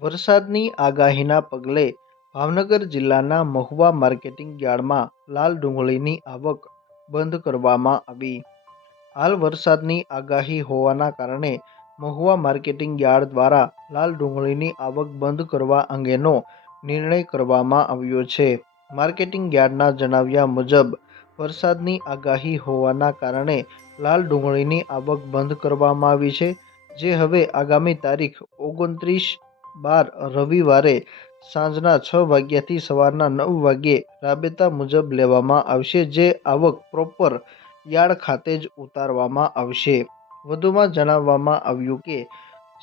વરસાદની આગાહીના પગલે ભાવનગર જિલ્લાના મહુવા માર્કેટિંગ યાર્ડમાં લાલ ડુંગળીની આવક બંધ કરવામાં આવી. હાલ વરસાદની આગાહી હોવાના કારણે મહુવા માર્કેટિંગ યાર્ડ દ્વારા લાલ ડુંગળીની આવક બંધ કરવા અંગેનો નિર્ણય કરવામાં આવ્યો છે. માર્કેટિંગ યાર્ડના જણાવ્યા મુજબ વરસાદની આગાહી હોવાના કારણે લાલ ડુંગળીની આવક બંધ કરવામાં આવી છે, જે હવે આગામી તારીખ 29/12 રવિવારે સાંજના 6 વાગ્યાથી સવારના 9 વાગ્યે રાબેતા મુજબ લેવામાં આવશે, જે આવક પ્રોપર યાર્ડ ખાતે જ ઉતારવામાં આવશે. વધુમાં જણાવવામાં આવ્યું કે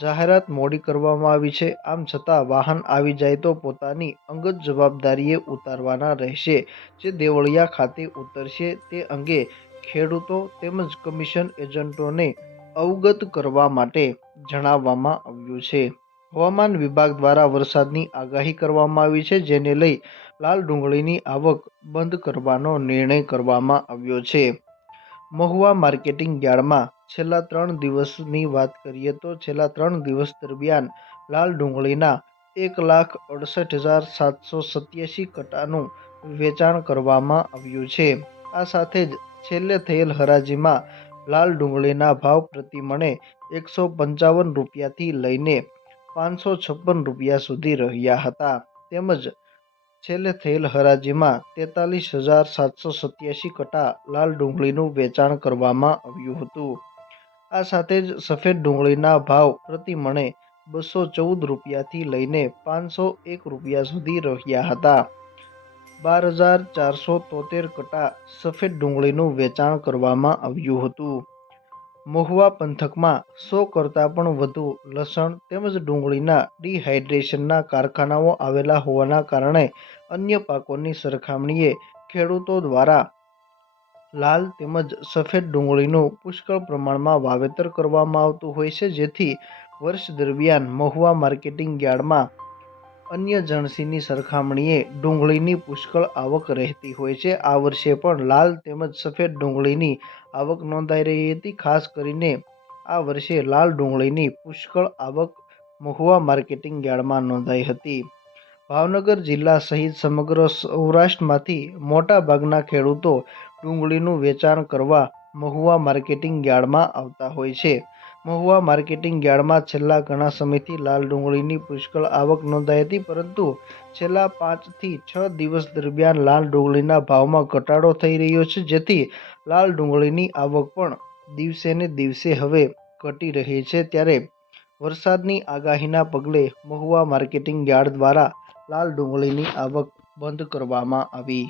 જાહેરાત મોડી કરવામાં આવી છે, આમ છતાં વાહન આવી જાય તો પોતાની અંગત જવાબદારીએ ઉતારવાના રહેશે, જે દેવળિયા ખાતે ઉતરશે તે અંગે ખેડૂતો તેમજ કમિશન એજન્ટોને અવગત કરવા માટે જણાવવામાં આવ્યું છે. હવામાન વિભાગ દ્વારા વરસાદની આગાહી કરવામાં આવી છે, જેને લઈ લાલ ડુંગળીની આવક બંધ કરવાનો નિર્ણય કરવામાં આવ્યો છે. મહુવા માર્કેટિંગ યાર્ડમાં છેલ્લા 3 દિવસની વાત કરીએ તો છેલ્લા 3 દિવસ દરમિયાન લાલ ડુંગળીના 1,68,787 કટ્ટાનું વેચાણ કરવામાં આવ્યું છે. આ સાથે જ છેલ્લે થયેલ હરાજીમાં લાલ ડુંગળીના ભાવ પ્રતિ મણે 155 રૂપિયાથી લઈને 556 રૂપિયા સુધી રહ્યા હતા. તેમજ છેલ્લે થયેલ હરાજીમાં 43,787 કટ્ટા લાલ ડુંગળીનું વેચાણ કરવામાં આવ્યું હતું. આ સાથે જ સફેદ ડુંગળીના ભાવ પ્રતિ મણે 214 રૂપિયાથી લઈને 501 રૂપિયા સુધી રહ્યા હતા. 12,473 કટ્ટા સફેદ ડુંગળીનું વેચાણ કરવામાં આવ્યું હતું. મહુવા પંથકમાં 100 કરતાં પણ વધુ લસણ તેમજ ડુંગળીના ડિહાઇડ્રેશનના કારખાનાઓ આવેલા હોવાના કારણે અન્ય પાકોની સરખામણીએ ખેડૂતો દ્વારા લાલ તેમજ સફેદ ડુંગળીનું પુષ્કળ પ્રમાણમાં વાવેતર કરવામાં આવતું હોય છે, જેથી વર્ષ દરમિયાન મહુવા માર્કેટિંગ યાર્ડમાં અન્ય જણસીની સરખામણીએ ડુંગળીની પુષ્કળ આવક રહેતી હોય છે. આ વર્ષે પણ લાલ તેમજ સફેદ ડુંગળીની આવક નોંધાઈ રહી હતી. ખાસ કરીને આ વર્ષે લાલ ડુંગળીની પુષ્કળ આવક મહુવા માર્કેટિંગ યાર્ડમાં નોંધાઈ હતી. ભાવનગર જિલ્લા સહિત સમગ્ર સૌરાષ્ટ્રમાંથી મોટા ભાગના ખેડૂતો ડુંગળીનું વેચાણ કરવા મહુવા માર્કેટિંગ યાર્ડમાં આવતા હોય છે. મહુવા માર્કેટિંગ યાર્ડમાં છેલ્લા ઘણા સમયથી લાલ ડુંગળીની પુષ્કળ આવક નોંધાઈ હતી, પરંતુ છેલ્લા 5 થી 6 દિવસ દરમિયાન લાલ ડુંગળીના ભાવમાં ઘટાડો થઈ રહ્યો છે, જેથી લાલ ડુંગળીની આવક પણ દિવસે ને દિવસે હવે ઘટી રહી છે. ત્યારે વરસાદની આગાહીના પગલે મહુવા માર્કેટિંગ યાર્ડ દ્વારા લાલ ડુંગળીની આવક બંધ કરવામાં આવી.